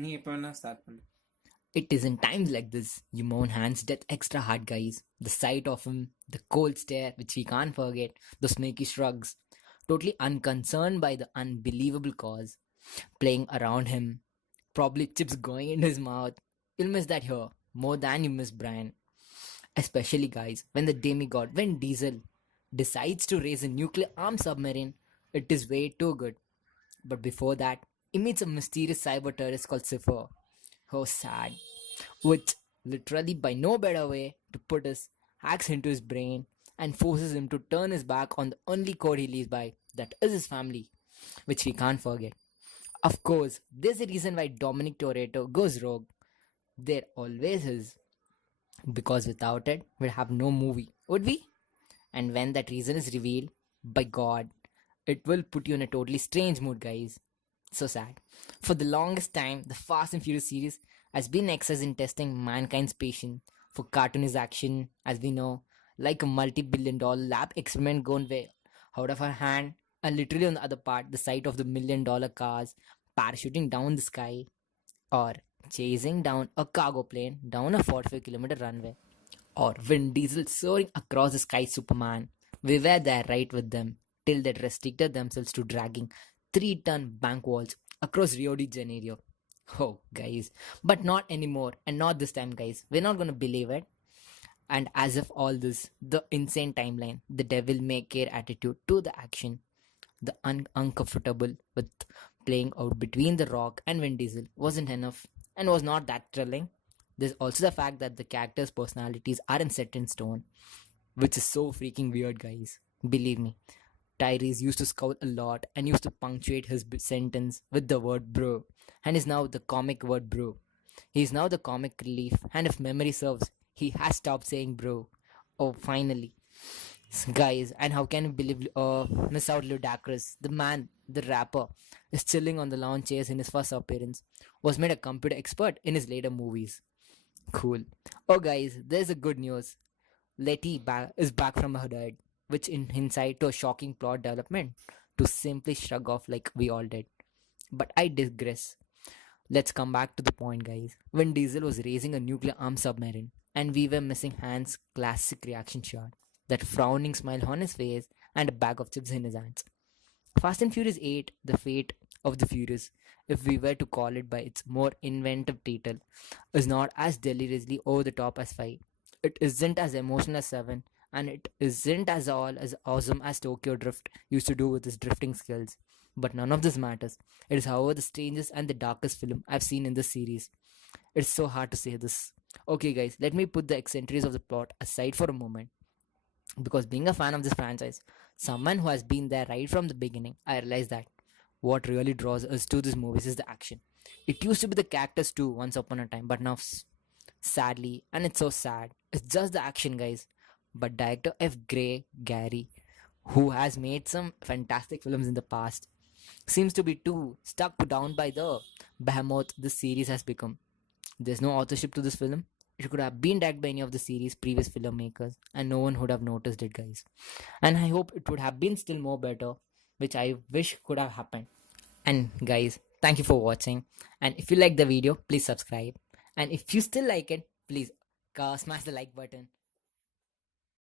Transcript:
நீ எப்போ வேணா ஸ்டார்ட் பண்ணு. It is in times like this you mourn Hans' death extra hard, guys. The sight of him, the cold stare, which we can't forget, the snaky shrugs, totally unconcerned by the unbelievable cause, playing around him, probably chips going in his mouth. You'll miss that here more than you miss Brian. Especially, guys, when the demigod, when Diesel decides to raise a nuclear armed submarine, it is way too good. But before that, he meets a mysterious cyber terrorist called Cipher. Oh, sad. Which literally, by no better way to put his hacks into his brain and forces him to turn his back on the only code he lives by, that is his family, which we can't forget. Of course, there's a reason why Dominic Toretto goes rogue. There always is. Because without it, we'd have no movie, would we? And when that reason is revealed, by God, it will put you in a totally strange mood, guys. So sad. For the longest time, the Fast and Furious series has been excess in testing mankind's patience for cartoonish action, as we know, like a multi-billion-dollar lab experiment gone way out of our hand, and literally on the other part, the sight of the million-dollar cars parachuting down the sky, or chasing down a cargo plane down a 45-kilometer runway, or Vin Diesel soaring across the sky Superman. We were there right with them till they restricted themselves to dragging 3-ton bank walls across Rio de Janeiro. Oh, guys, but not anymore, and not this time, guys. We're not gonna believe it. And as if all this, the insane timeline, the devil may care attitude to the action, the uncomfortable with playing out between The Rock and Vin Diesel wasn't enough and was not that thrilling. There's also the fact that the characters' personalities aren't set in stone, which is so freaking weird, guys. Believe me, Tyrese used to scowl a lot and used to punctuate his sentence with the word bro, and is now the comic word bro. He is now the comic relief, and if memory serves, he has stopped saying bro. Oh, finally. Guys, and how can you believe miss out Ludacris, the man, the rapper, is chilling on the lawn chairs in his first appearance, was made a computer expert in his later movies. Cool. Oh, guys, there's a good news. Letty is back from her dead, which in hindsight to a shocking plot development to simply shrug off like we all did. But I digress. Let's come back to the point, guys. When Diesel was raising a nuclear armed submarine, and we were missing Hans' classic reaction shot, that frowning smile on his face, and a bag of chips in his hands. Fast and Furious 8, The Fate of the Furious, if we were to call it by its more inventive title, is not as deliriously over the top as 5. It isn't as emotional as 7, and it isn't as all as awesome as Tokyo Drift used to do with its drifting skills. But none of this matters. It is, however, the strangest and the darkest film I've seen in this series. It's so hard to say this. Okay, guys, let me put the eccentricities of the plot aside for a moment. Because being a fan of this franchise, someone who has been there right from the beginning, I realize that what really draws us to these movies is the action. It used to be the characters too once upon a time, but now, sadly, and it's so sad, it's just the action, guys. But director F. Gray Gary, who has made some fantastic films in the past, seems to be too stuck down by the behemoth this series has become. There's no authorship to this film. It could have been directed by any of the series' previous filmmakers, and no one would have noticed it, guys. And I hope it would have been still more better, which I wish could have happened. And guys, thank you for watching. And if you like the video, please subscribe. And if you still like it, please smash the like button.